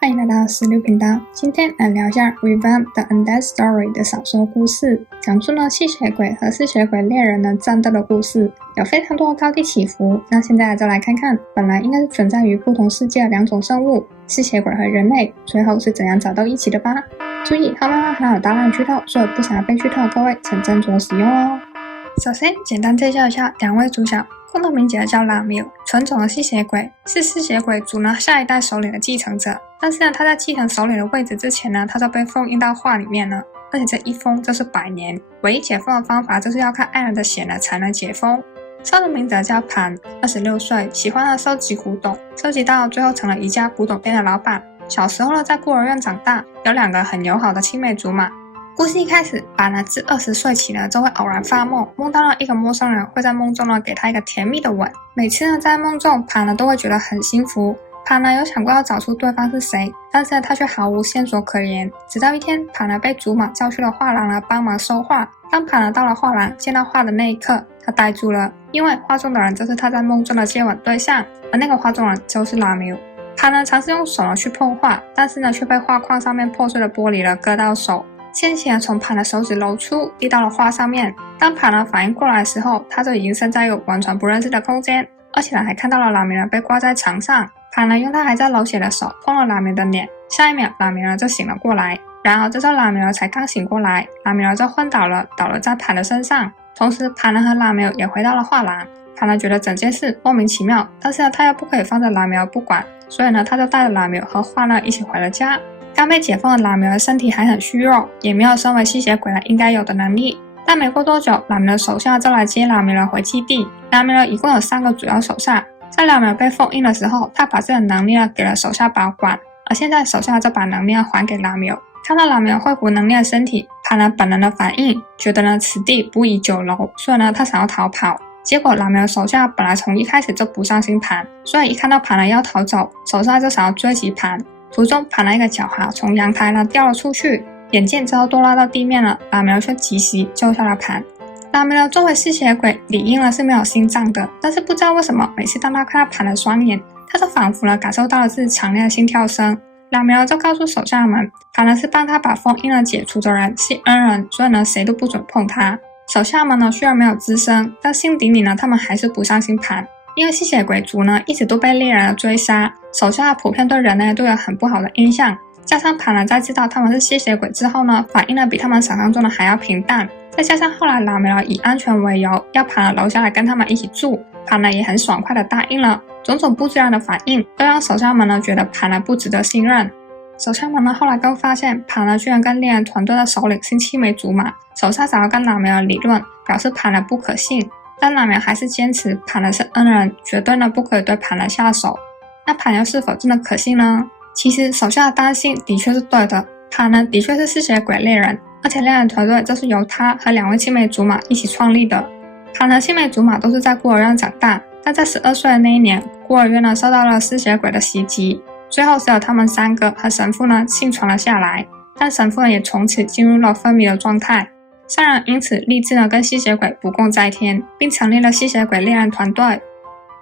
欢迎来到石榴频道，今天来聊一下 Revamp the Undead Story 的小说故事，讲述了吸血鬼和吸血鬼猎人的战斗的故事，有非常多高低起伏。那现在就来看看本来应该是存在于不同世界的两种生物，吸血鬼和人类，最后是怎样找到一起的吧。注意后面还有大量剧透，所以不想要被剧透的各位请斟酌使用哦。首先简单介绍一下两位主角，共同名字叫拉缪，纯种的吸血鬼，是吸血鬼族呢下一代首领的继承者。但是呢，他在继承首领的位置之前呢，他就被封印到画里面了，而且这一封就是100年。唯一解封的方法就是要看爱人的血呢才能解封。少的名字叫潘，26岁，喜欢收集古董，收集到最后成了一家古董店的老板。小时候呢，在孤儿院长大，有2个很友好的青梅竹马。故事一开始，潘呢自20岁起呢，就会偶然发梦，梦到了一个陌生人会在梦中呢给他一个甜蜜的吻。每次呢在梦中，潘呢都会觉得很幸福。潘呢有想过要找出对方是谁，但是他却毫无线索可言。直到一天，潘呢被竹马叫去了画廊呢帮忙收画。当潘呢到了画廊，见到画的那一刻，他呆住了，因为画中的人就是他在梦中的接吻对象，而那个画中人就是拉缪。潘呢尝试用手去碰画，但是呢却被画框上面破碎的玻璃了割到手。鲜血从潘的手指流出，滴到了画上面。当潘呢反应过来的时候，他就已经身在一个完全不认识的空间，而且呢还看到了拉缪被挂在墙上。潘呢用他还在流血的手碰了拉缪的脸，下一秒拉缪就醒了过来。然而这时候拉缪才刚醒过来，拉缪就昏倒了，倒了在潘的身上。同时潘呢和拉缪也回到了画廊。潘呢觉得整件事莫名其妙，但是呢他又不可以放着拉缪不管，所以呢他就带着拉缪和画呢一起回了家。刚被解封的拉缪的身体还很虚弱，也没有身为吸血鬼应该有的能力。但没过多久，拉缪的手下就来接拉缪回基地。拉缪一共有3个主要手下，在拉缪被封印的时候，他把这个能力给了手下保管，而现在手下就把能力还给拉缪。看到拉缪恢复能力的身体，潘呢本能的反应，觉得呢此地不宜久留，所以呢他想要逃跑。结果拉缪手下本来从一开始就不相信潘，所以一看到潘呢要逃走，手下就想要追击潘。途中潘了一个狡猾，从阳台呢掉了出去，眼见之后都落到地面了，拉缪却及时救下了潘。拉缪作为吸血鬼，理应呢是没有心脏的，但是不知道为什么，每次当他看到潘的双眼，他就仿佛感受到了自己强烈的心跳声。拉缪就告诉手下们，潘呢是帮他把封印解除的人，是恩人，所以呢谁都不准碰他。手下们呢虽然没有吱声，但心底里呢他们还是不相信潘，因为吸血鬼族呢一直都被猎人追杀，手下普遍对人类都有很不好的印象。加上潘呢在知道他们是吸血鬼之后呢，反应呢比他们想象中的还要平淡。再加上后来拉缪以安全为由要潘呢留下来跟他们一起住，潘呢也很爽快的答应了。种种不自然的反应都让手下们呢觉得潘呢不值得信任。手下们呢后来更发现潘呢居然跟猎人团队的首领是青梅竹马，手下想要跟拉缪理论，表示潘呢不可信，但拉缪还是坚持潘呢是恩人，绝对呢不可以对潘呢下手。那潘又是否真的可信呢？其实手下的担心的确是对的，潘呢的确是吸血鬼猎人，而且猎人团队就是由他和2位青梅竹马一起创立的。潘和青梅竹马都是在孤儿院长大，但在12岁的那一年，孤儿院呢受到了吸血鬼的袭击，最后只有他们3个和神父呢幸存了下来，但神父呢也从此进入了昏迷的状态。三人因此立志呢跟吸血鬼不共戴天，并成立了吸血鬼猎人团队。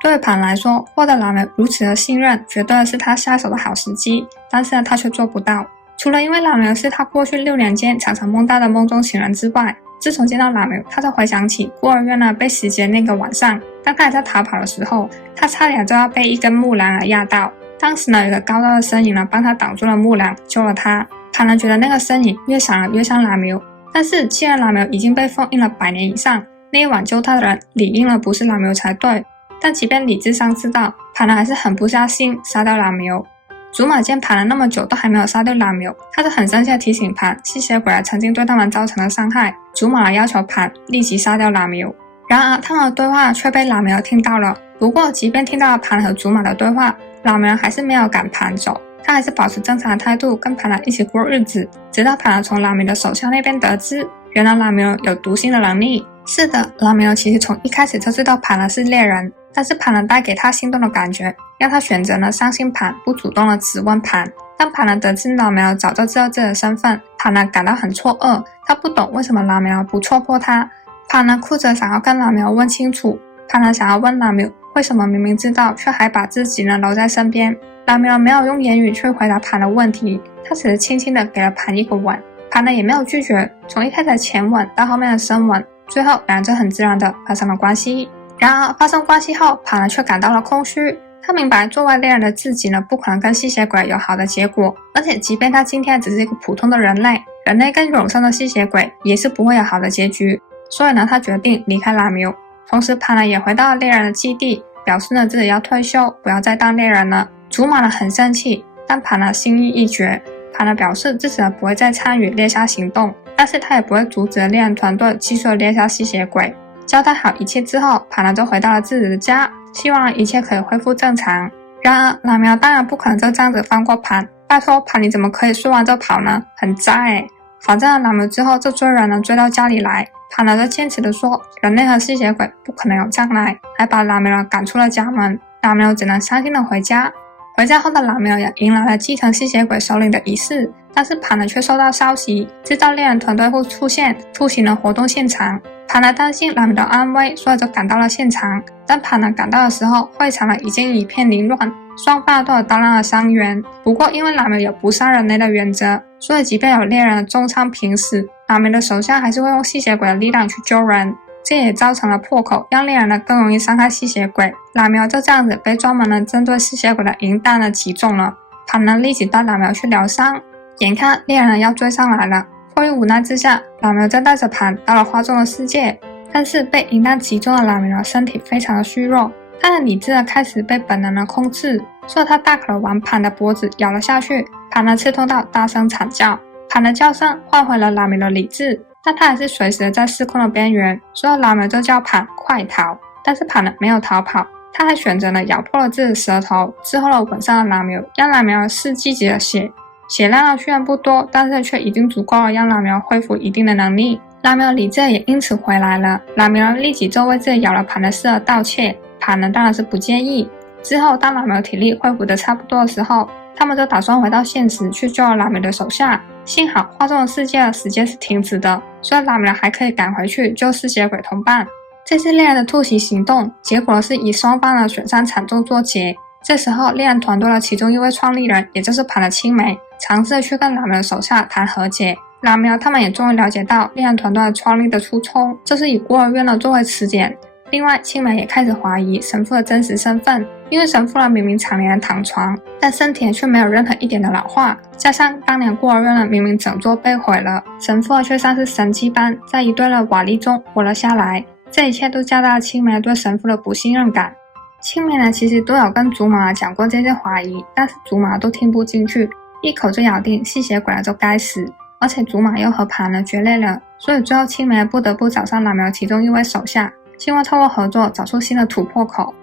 对潘来说，获得拉缪如此的信任，绝对是他下手的好时机，但是呢他却做不到。除了因为拉缪是他过去6年间常常梦到的梦中情人之外，自从见到拉缪，他就回想起孤儿院呢被袭击的那个晚上，当他还在逃跑的时候，他差点就要被一根木梁压到。当时呢有一个高大的身影呢帮他挡住了木梁，救了他。潘呢觉得那个身影越想越像拉缪，但是既然拉缪已经被封印了100年以上，那一晚救他的人理应呢不是拉缪才对。但即便理智上知道，潘呢还是狠不下心杀掉拉缪。竹马见潘了那么久都还没有杀掉拉缪，他就很生气地提醒潘，吸血鬼曾经对他们造成的伤害。竹马要求潘立即杀掉拉缪。然而他们的对话却被拉缪听到了。不过即便听到了潘和竹马的对话，拉缪还是没有赶潘走，他还是保持正常的态度跟潘一起过日子，直到潘从拉缪的手下那边得知，原来拉缪有读心的能力。是的，拉缪其实从一开始就知道潘是猎人，但是潘带给他心动的感觉，让他选择相信潘，不主动的质问潘。当潘得知拉缪早就知道自己的身份，潘感到很错愕，他不懂为什么拉缪不戳破他。潘哭着想要跟拉缪问清楚，潘想要问拉缪为什么明明知道却还把自己留在身边。拉米尔没有用言语去回答盘的问题，他只是轻轻的给了盘一个吻，盘呢也没有拒绝，从一开始的前吻到后面的深吻，最后两人就很自然的发生了关系。然而发生关系后，盘呢却感到了空虚，他明白作为猎人的自己呢不可能跟吸血鬼有好的结果，而且即便他今天只是一个普通的人类，人类跟永生的吸血鬼也是不会有好的结局，所以呢他决定离开拉缪。同时盘呢也回到了猎人的基地，表示呢自己要退休，不要再当猎人了。祖玛呢很生气，但盘呢心意已决，盘呢表示自己呢不会再参与猎杀行动，但是他也不会阻止猎人团队继续猎杀吸血鬼。交代好一切之后，盘呢就回到了自己的家，希望一切可以恢复正常。然而拉苗当然不可能就这样子放过盘，拜托盘你怎么可以说完就跑呢？很渣欸。反正拉苗之后就追人呢追到家里来，盘呢就坚持的说人类和吸血鬼不可能有将来，还把拉苗赶出了家门。拉苗只能伤心的回家。回家后的拉苗也迎来了继承吸血鬼首领的仪式，但是盘呢却收到消息，知道猎人团队会出现，出席了活动现场。盘呢担心拉苗的安危，所以就赶到了现场。但盘呢赶到的时候，会场呢已经一片凌乱，双方都有大量的伤员。不过因为拉苗有不杀人类的原则，所以即便有猎人的重伤濒死，拉苗的手下还是会用吸血鬼的力量去救人。这也造成了破口，让猎人呢更容易伤害吸血鬼。拉苗就这样子被专门呢针对吸血鬼的银弹呢击中了，盘呢立即带拉苗去疗伤。眼看猎人要追上来了，迫于无奈之下，拉苗就带着盘到了花中的世界。但是被银弹击中的拉苗身体非常的虚弱，他的理智呢开始被本能的控制，所以他大口的往盘的脖子咬了下去，盘呢刺痛到大声惨叫。盘的叫声唤回了拉苗的理智，但他还是随时在失控的边缘，所以拉苗就叫盘快逃。但是盘呢没有逃跑，他还选择了咬破了自己的舌头，之后呢吻上了拉苗，让拉苗是积极的血量呢虽然不多，但是却已经足够了让拉苗恢复一定的能力。拉苗的理智也因此回来了，拉苗立即就为自己咬了盘的事而道歉，盘呢当然是不介意。之后当拉苗体力恢复的差不多的时候，他们就打算回到现实去救拉苗的手下。幸好画中的世界的时间是停止的，所以拉苗还可以赶回去救吸血鬼同伴。这次猎人的突袭行动结果是以双方的损伤惨重作结。这时候猎人团队的其中一位创立人，也就是盘的青梅，尝试去跟拉苗的手下谈和解。拉苗他们也终于了解到猎人团队的创立的初衷，就是以孤儿院呢作为起点。另外青梅也开始怀疑神父的真实身份，因为神父呢明明常年躺床，但身体却没有任何一点的老化，加上当年孤儿院呢明明整座被毁了，神父却像是神迹般在一堆的瓦砾中活了下来。这一切都加大了青梅对神父的不信任感。青梅呢其实都有跟祖玛讲过这些怀疑，但是祖玛都听不进去，一口就咬定吸血鬼就该死，而且祖玛又和盘呢决裂了，所以最后青梅不得不找上拉苗其中一位手下，希望透过合作找出新的突破口。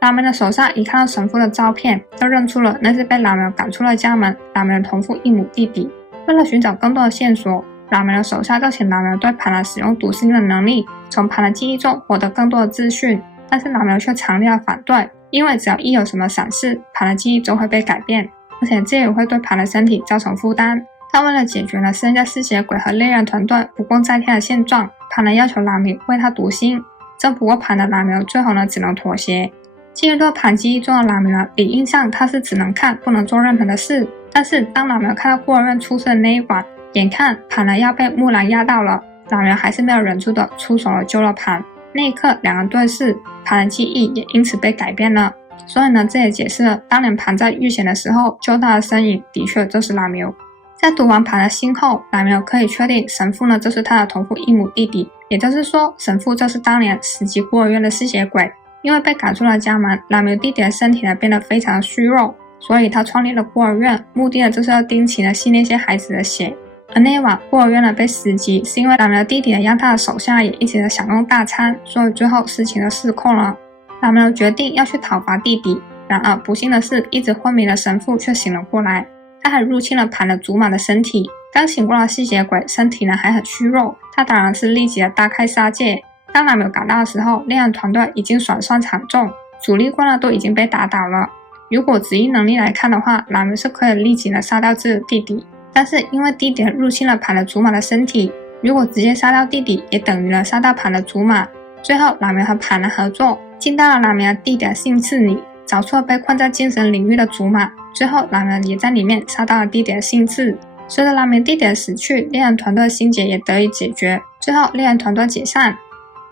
拉苗的手下一看到神父的照片，就认出了那是被拉苗赶出了家门拉苗的同父异母弟弟。为了寻找更多的线索，拉苗的手下就请拉苗对盘使用读心的能力，从盘的记忆中获得更多的资讯。但是拉苗却强烈的反对，因为只要一有什么闪失，盘的记忆就会被改变，而且这也会对盘的身体造成负担。他为了解决了剩下吸血鬼和猎人团队不共戴天的现状，盘要求拉苗为他读心。争不过盘的拉苗最后只能妥协。进入盘记忆中的拉苗理应上他是只能看不能做任何的事，但是当拉苗看到孤儿院出事的那一晚，眼看盘要被木兰压到了，拉苗还是没有忍住的出手了救了盘。那一刻两人对视，盘的记忆也因此被改变了。所以这也解释了当年盘在遇险的时候救他的身影的确就是拉苗。在读完盘的心后，拉苗可以确定神父就是他的同父异母弟弟，也就是说神父就是当年袭击孤儿院的吸血鬼。因为被赶出了家门，拉苗弟弟的身体变得非常虚弱，所以他创立了孤儿院，目的就是要定期吸那些孩子的血。而那一晚孤儿院被袭击，是因为拉苗弟弟让他的手下也一起享用大餐，所以最后事情就失控了。拉苗决定要去讨伐弟弟，然而不幸的是一直昏迷的神父却醒了过来，他还入侵了盘的祖玛的身体。刚醒过来的吸血鬼身体还很虚弱，他当然是立即的大开杀戒。当拉苗赶到的时候，猎人团队已经损伤惨重，主力quân都已经被打倒了。如果只依能力来看的话，拉苗是可以立即的杀掉自己的弟弟，但是因为弟弟入侵了盘的祖玛的身体，如果直接杀掉弟弟也等于了杀掉盘的祖玛。最后拉苗和盘合作，进到了拉苗弟弟的姓氏里，找出了被困在精神领域的祖玛，最后拉梅也在里面杀到了弟弟的心智。随着拉梅弟弟的死去，猎人团队的心结也得以解决，最后猎人团队解散。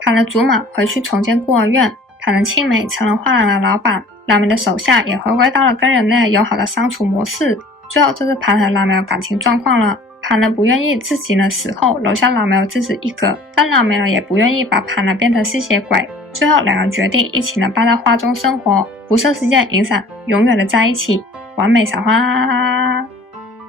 盘的祖玛回去重建孤儿院，盘的青梅成了画廊的老板，拉梅的手下也回归到了跟人类友好的相处模式。最后就是盘和拉梅的感情状况了。盘呢不愿意自己呢死后留下拉梅尔自己一个，但拉梅尔也不愿意把盘呢变成吸血鬼。最后两人决定一起呢搬到花中生活，不受时间影响，永远的在一起，完美小花。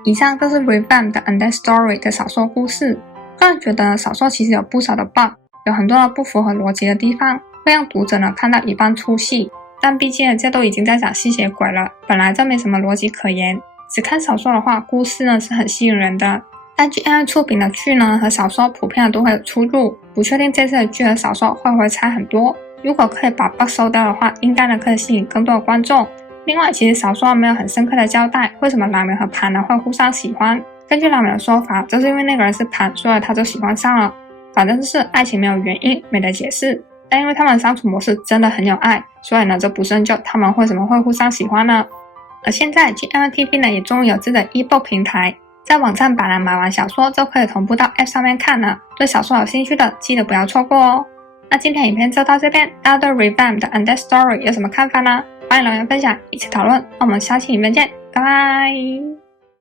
以上就是 Revamp 的 Undead Story 的小说故事。个人觉得小说其实有不少的 bug， 有很多的不符合逻辑的地方，会让读者呢看到一半出戏。但毕竟这都已经在讲吸血鬼了，本来就没什么逻辑可言。只看小说的话，故事呢是很吸引人的。但 GMM 出品的剧呢和小说普遍都会有出入，不确定这次的剧和小说会不会差很多。如果可以把 bug 收掉的话，应该呢可以吸引更多的观众。另外，其实小说没有很深刻的交代为什么拉梅和盘呢会互相喜欢。根据拉梅的说法，就是因为那个人是盘，所以他就喜欢上了。反正就是爱情没有原因，没得解释。但因为他们的相处模式真的很有爱，所以呢就不深究他们为什么会互相喜欢呢。而现在 GMMTV 呢也终于有自己的 eBook 平台，在网站版呢买完小说就可以同步到 App 上面看了。对小说有兴趣的记得不要错过哦。那今天影片就到这边，大家对 Revamp 的 Undead Story 有什么看法呢？欢迎留言分享，一起讨论。那我们下期影片见，拜拜。